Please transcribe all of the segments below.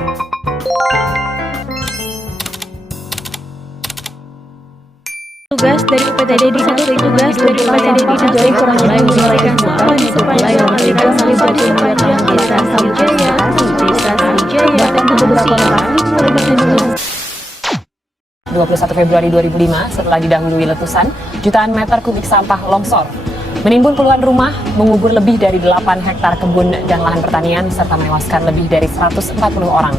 Tugas dari UPTD di satu tugas dari UPTD di Jaya kurang lebih menyelesaikan sampah di sepanjang aliran sampah di sepanjang aliran Sriwijaya, Desa Sriwijaya, dan beberapa lokasi mulai berkunjung. 21 Februari 2005, setelah didahului letusan, jutaan meter kubik sampah longsor menimbun puluhan rumah, mengubur lebih dari 8 hektar kebun dan lahan pertanian, serta menewaskan lebih dari 140 orang.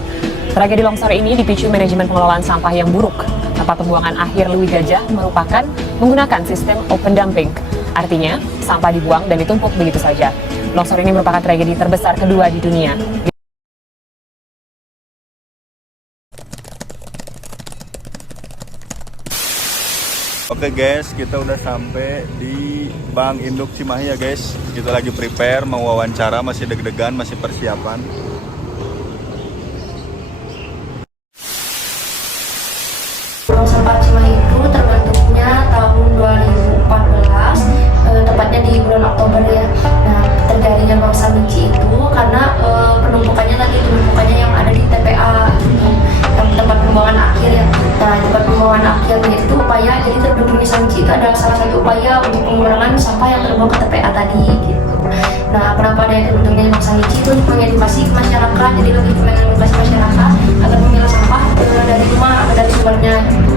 Tragedi longsor ini dipicu manajemen pengelolaan sampah yang buruk. Tempat pembuangan akhir Lewi Gajah merupakan menggunakan sistem open dumping. Artinya, sampah dibuang dan ditumpuk begitu saja. Longsor ini merupakan tragedi terbesar kedua di dunia. Oke guys, kita udah sampai di Bank Induk Cimahi ya guys. Kita lagi prepare, mau wawancara, masih deg-degan, masih persiapan. Bank Sampah Cimahi itu terbentuknya tahun 2014, tepatnya di bulan Oktober ya. Nah, terjadinya Bank Samici itu karena penumpukannya yang ada di TPA gitu, yang tempat pembuangan akhir ya. Nah, tempat pembuangan akhirnya itu upaya, jadi terbentuknya Samici itu adalah salah satu upaya untuk pengurangan sampah yang terbuang ke TPA tadi gitu. Nah, kenapa ada yang terbentuknya Bank Samici itu untuk mengedukasi masyarakat, jadi lebih mengedukasi masyarakat agar memilah sampah dari rumah atau dari sumbernya gitu.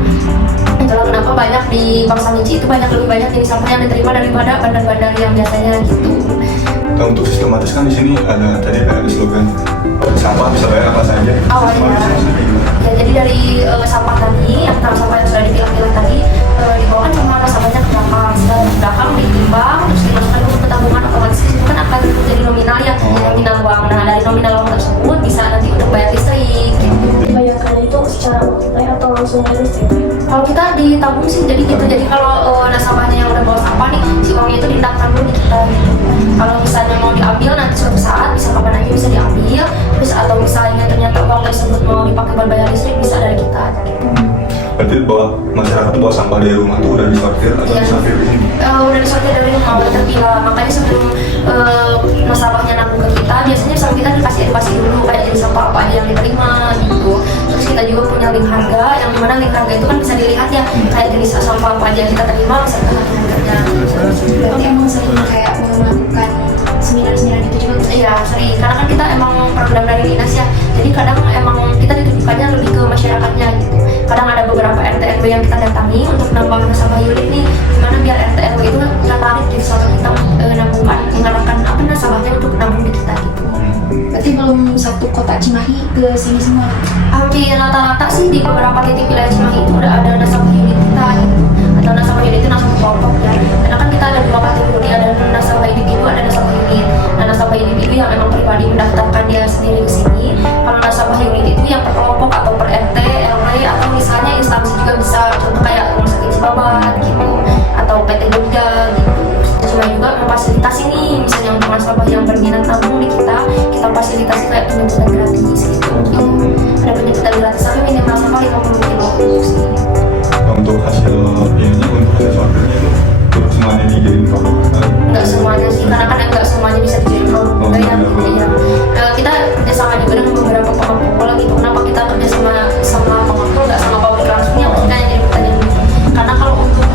Itulah kenapa banyak di Bank Samici itu lebih banyak jenis sampah yang diterima daripada bandar-bandar yang biasanya gitu. Nah, untuk sistematis kan di sini ada slogan sampah bisa bayar apa saja. Ya, jadi dari sampah tadi, yang sampah yang sudah dipilah-pilah tadi, dibawakan kemana sampahnya ke belakang, setelah di belakang ditimbang, terus dimasukkan ke tabungan, otomatis itu kan akan menjadi nominal ya, nominal uang. Nah, dari nominal uang tersebut bisa nanti untuk bayar listrik. Gitu. Dibayarkan itu secara tunai atau langsung ke listrik? Kalau kita ditabung sih jadi gitu, jadi kalau nasabahnya yang udah bawa sampah nih, si uangnya itu diendapkan dulu di kita gitu. Kalau misalnya mau diambil nanti suatu saat, bisa kapan aja bisa diambil, terus atau misalnya ternyata uang tersebut mau dipakai buat bayar listrik bisa dari kita gitu. Berarti masyarakat bawa sampah dari rumah tuh udah disortir atau disortir di sini? Udah disortir dari rumah, udah terpilah. Makanya sebelum nasabahnya nabung ke kita, biasanya sama kita dikasih edukasi dulu kayak jenis sampah apa aja yang diterima gitu. Terus kita juga punya link harga, yang dimana link harga itu kan bisa dilihat ya, kayak jenis sampah apa aja yang kita terima beserta harganya. Berarti emang sering kayak melakukan seminar-seminar gitu juga? Iya sering, karena kan kita emang program dari dinas ya, jadi kadang emang kita ditujukannya lebih ke masyarakatnya gitu. Kadang ada beberapa RT RW yang kita datangi untuk nambah nasabah unit nih, dimana biar RT RW itu tertarik gitu sama kita mengarahkan nasabahnya untuk nabung di kita gitu. Berarti belum satu kota Cimahi ke sini semua? Hampir rata-rata sih di beberapa titik wilayah Cimahi itu udah ada nasabah unit kita gitu, atau nasabah unit itu nasabah kelompok ya. Karena kan kita ada dua kategori, ada nasabah individu, ada nasabah unit. Nah, nasabah individu yang memang pribadi mendaftarkan dia sendiri ke sini. Kalau nasabah unit itu yang per kelompok atau per RT, RW, atau misalnya instansi juga bisa, contoh kayak Rumah Sakit Cibabat gitu, atau PT Jogja gitu. Cuma juga memfasilitasi nih, misalnya untuk nasabah yang berminat nabung di kita fasilitasi kayak penjemputan gratis gitu. Ada penjemputan gratis sampai minimal sampah 50 kilo sih. Untuk hasil sortirnya itu untuk semuanya dijadiin produk? Enggak semuanya sih, karena kan enggak semuanya bisa dijadiin produk juga ya. Kita kerjasama juga dengan beberapa pengepul gitu. Kenapa kita kerjasama sama pengepul, nggak sama pabrik langsungnya, maksudnya yang jadi pertanyaan gitu. Karena kalau untuk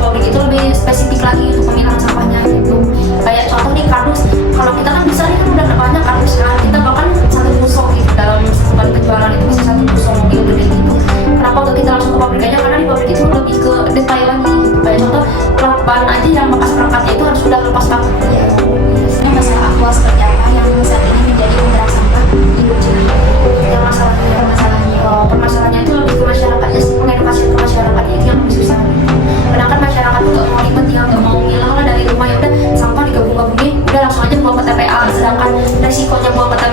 pabrik itu lebih spesifik lagi untuk pemilahan sampahnya gitu. Kayak contoh nih kardus, kalau kita kan bisa nih kan udah banyak kardus kan, kita bahkan satu busok gitu dalam satu kali penjualan itu bisa satu busok mobil gede gitu. Kenapa untuk kita langsung ke pabrik aja? Karena di pabrik itu lebih ke detail lagi gitu. Kayak contoh ban aja yang bekas perangkatnya itu harus sudah lepas banget ya. Ini masalah aktual seperti apa yang saat ini menjadi penggerak sampah Induk Cimahi? Yang permasalahannya itu lebih ke masyarakatnya sih, mengedukasi ke masyarakatnya itu yang lebih susah gitu. Karena kan masyarakat tuh gak mau ribet ya, gak mau ngilang lah dari rumah, ya udah sampah digabung-gabungin, udah langsung aja buang ke TPA. Sedangkan resikonya buang ke TPA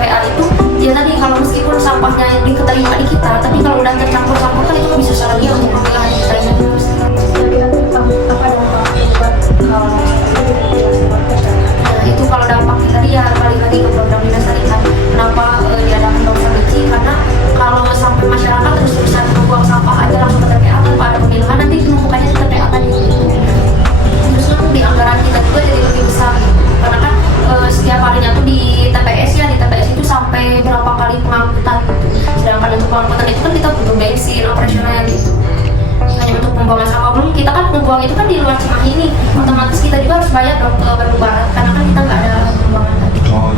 bensin operasional gitu, hanya untuk pembuangan sampah. Belum kita kan membuang itu kan di luar Cimahi nih, otomatis kita juga harus bayar dong ke Bandung Barat karena kan kita nggak ada pembuangan tadi. Oh,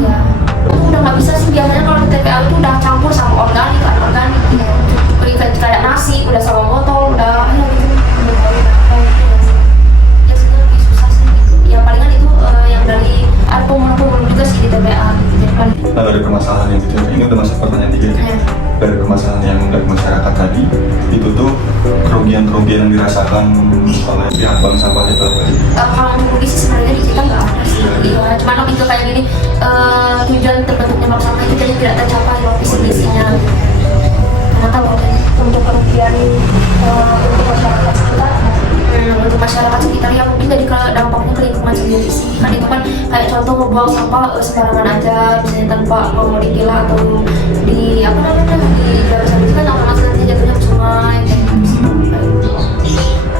Ya, itu udah nggak bisa sih, biasanya kalau di TPA itu udah campur sama organik, anorganik ya. Kayak nasi, udah sama botol, udah ya gitu. Ya sih lebih susah sih gitu. Ya palingan itu yang dari ada pemulung juga sih di TPA gitu. Jadi paling nah dari permasalahan yang gitu, ini udah masuk pertanyaan 3 ya. Dari permasalahan yang dari masyarakat tadi, itu tuh kerugian-kerugian yang dirasakan oleh pihak bank sampah itu apa? Kalau untuk rugi sih sebenarnya di kita nggak ada sih. Iya, cuma lebih ke kayak gini, tujuan terbentuknya bank sampah itu jadi tidak tercapai loh visi misinya. Karena kalau untuk kerugian untuk masyarakat sekitar, untuk masyarakat sekitar ya mungkin dari dampaknya ke lingkungan sendiri sih. Kan itu kan kayak contoh ngebuang sampah sembarangan aja, misalnya tanpa mau dipilah atau di apa namanya di daerah itu kan otomatis nanti jatuhnya ke sungai kayak gitu.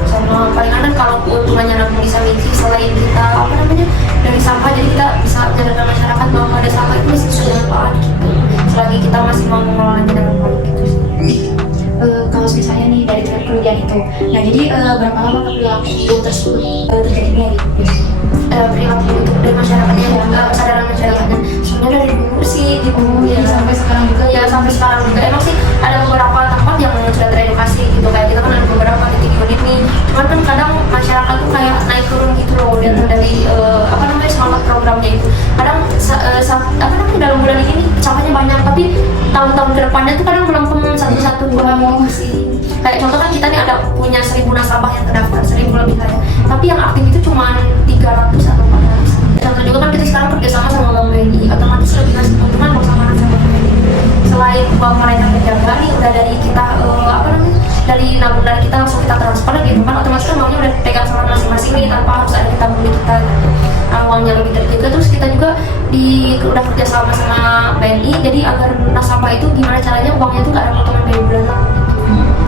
Sama paling kan kalau keuntungannya nabung di Samiji selain kita apa namanya dari sampah, jadi kita bisa menyadarkan masyarakat bahwa ada sampah itu masih bisa bermanfaat gitu. Selagi kita masih mau mengelolanya dengan baik gitu sih. Kalau misalnya nih dari kerugian itu, nah jadi berapa lama perilaku tersebut terjadinya gitu? Perilaku untuk dari masyarakatnya ya, kesadaran masyarakatnya sebenarnya dari dulu sih gitu ya, Sampai sekarang juga ya sampai sekarang juga emang sih ada beberapa tempat yang sudah teredukasi gitu, kayak kita kan ada beberapa titik unit nih, cuman kan kadang masyarakat tuh kayak naik turun gitu loh dari apa namanya semangat programnya itu, kadang apa namanya dalam bulan ini sampahnya banyak tapi tahun-tahun kedepannya tuh kadang melempem satu-satu sih. Kayak contoh kan kita nih ada punya 1000 nasabah yang terdaftar, 1000 lebih lah ya, tapi yang aktif itu cuma 300 atau 400. Contoh juga kan kita sekarang kerjasama sama Bank BNI, otomatis lebih ngasih keuntungan bersama sama BNI. Selain uang mereka terjaga nih udah dari kita apa namanya dari nabung dari kita langsung kita transfer gitu kan, otomatis kan uangnya udah pegang sama masing-masing nih tanpa harus ada kita beli kita gitu. Uangnya lebih terjaga, terus kita juga udah kerjasama sama BNI, jadi agar nasabah itu gimana caranya uangnya itu nggak ada potongan dari bulan lalu gitu.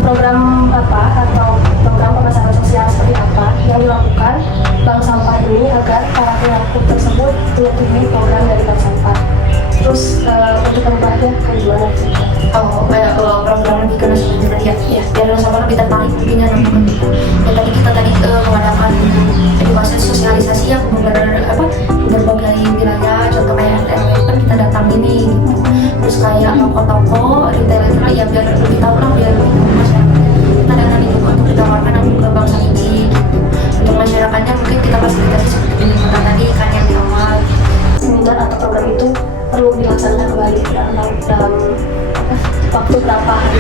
Program apa atau program pemasaran sosial seperti apa yang dilakukan bank sampah ini agar para pelaku tersebut mengikuti program dari bank sampah. Terus untuk membahasnya kayak gimana? Kayak program lebih ke nasabah tadi ya, biar nasabah lebih tertarik mungkinnya nonton. Ya tadi kita mengadakan edukasi sosialisasi ya berbagai wilayah, contoh kayak RT kan kita datang ini gitu. Terus kayak toko-toko retail itu ya biar lebih tahu lah, biar masyarakatnya kita datang juga untuk ditawarkan langsung ke Bank Samiji gitu. Untuk masyarakatnya mungkin kita fasilitasi seperti ini tadi kan yang di awal. Seminar atau program itu perlu dilaksanakan kembali dalam waktu berapa hari?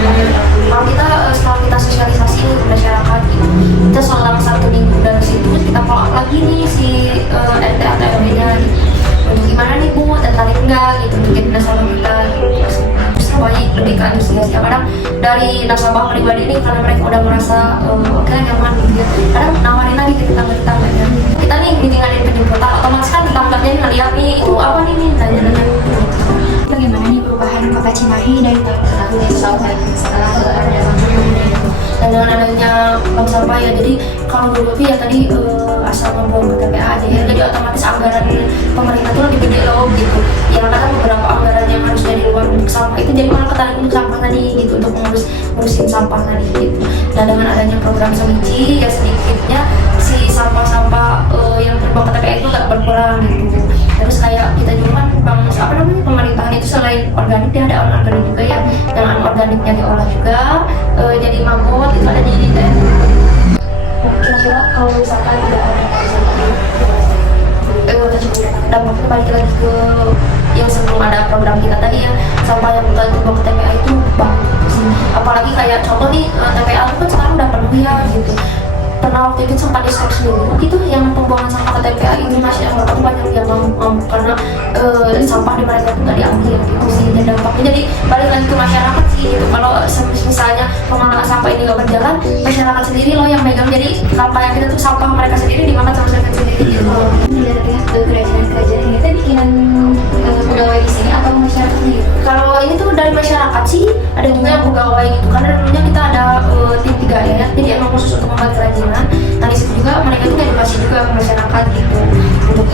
Kalau kita setelah kita sosialisasi nih ke masyarakat gitu, kita selang 1 minggu dari situ kita follow up lagi nih si RT atau RW-nya gitu. Untuk gimana nih Bu, tertarik enggak gitu untuk jadi nasabah kita gitu. Terus baik lebih ke antusias ya, kadang dari nasabah pribadi ini karena mereka udah merasa oke nyaman gitu ya, kadang nawarin lagi ke tetangga-tetangganya. Kita nih meetingan penjemputan, otomatis kan tetangganya nih ngeliat nih itu apa nih nanya-nanya gitu. Bagaimana nih perubahan kota Cimahi dari tahun ke tahun setelah ada bank sampah? Dan dengan adanya bank sampah ya, jadi kalau dulu tuh ya tadi asal membuang ke TPA aja ya, jadi otomatis anggaran pemerintah tuh lebih gede loh gitu. Yang kadang beberapa anggaran yang harusnya di luar untuk sampah itu jadi malah ketarik untuk sampah tadi gitu, untuk ngurusin sampah tadi gitu. Dan dengan adanya program Samiji ya sedikitnya si sampah-sampah yang terbang ke TPA itu nggak berkurang gitu. Terus kayak kita juga kan pemerintahan itu selain organik dia ada anorganik juga ya, yang anorganiknya diolah juga jadi mamut itu ada di Kira-kira kalau misalkan tidak ada dampaknya balik lagi ke yang sebelum ada program kita tadi ya, sampah yang kita tumbang ke TPA itu banyak sih. Apalagi kayak contoh nih TPA itu kan sekarang udah penuh ya gitu. Pernah waktu itu sempat diskusi dulu gitu yang pembuangan sampah ke TPA ini masih banyak yang ngamuk karena sampah di mereka itu nggak diambil gitu sih. Dan dampaknya jadi balik lagi ke masyarakat sih gitu. Kalau misalnya pengelolaan sampah ini nggak berjalan, masyarakat sendiri loh yang megang, jadi sampah yang kita tuh sampah mereka sendiri dimakan sama mereka sendiri gitu. Dari kerajaan ini teh bikinan pegawai di sini atau masyarakatnya gitu? Kalau ini tuh dari masyarakat sih, ada juga yang pegawai gitu. Karena dulunya kita ada tim 3 ya, jadi emang khusus untuk membuat kerajinan. Nah di situ juga mereka tuh edukasi juga ke masyarakat gitu, untuk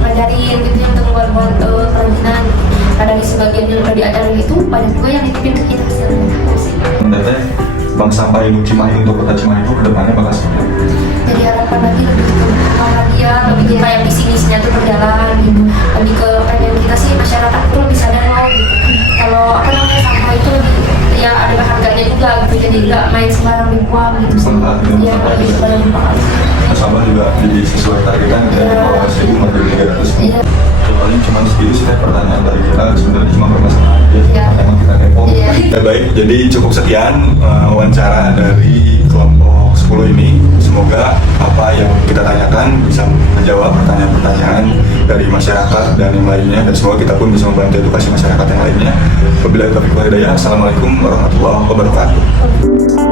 ngajarin gitu ya untuk membuat kerajinan. Nah dari sebagian yang udah diajarin itu banyak juga yang nitipin ke kita hasilnya. Menurut Bank Sampah Induk Cimahi untuk Kota Cimahi itu kedepannya bakal seperti apa? Jadi harapan lagi lebih ke berkembang lagi ya, lebih ke kayak visi misinya tuh berjalan gitu. Lebih ke pengen kita sih masyarakat itu lebih sadar loh gitu. Kalau apa namanya sampah itu lebih ya ada harganya juga gitu, jadi nggak main sembarang dibuang gitu sih. Ya lebih sembarang dibuang. Sampah juga jadi sesuai targetan dari bawah 1.300. Iya. Paling cuma segitu sih pertanyaan dari kita, sebenarnya cuma permasalahan aja. Iya. Emang kita kepo. Iya. Ya, baik, jadi cukup sekian wawancara dari kelompok 10 ini. Semoga apa yang kita tanyakan bisa menjawab pertanyaan-pertanyaan dari masyarakat dan yang lainnya, dan semoga kita pun bisa membantu edukasi masyarakat yang lainnya. Wabillahi taufiq wal hidayah. Assalamualaikum warahmatullahi wabarakatuh.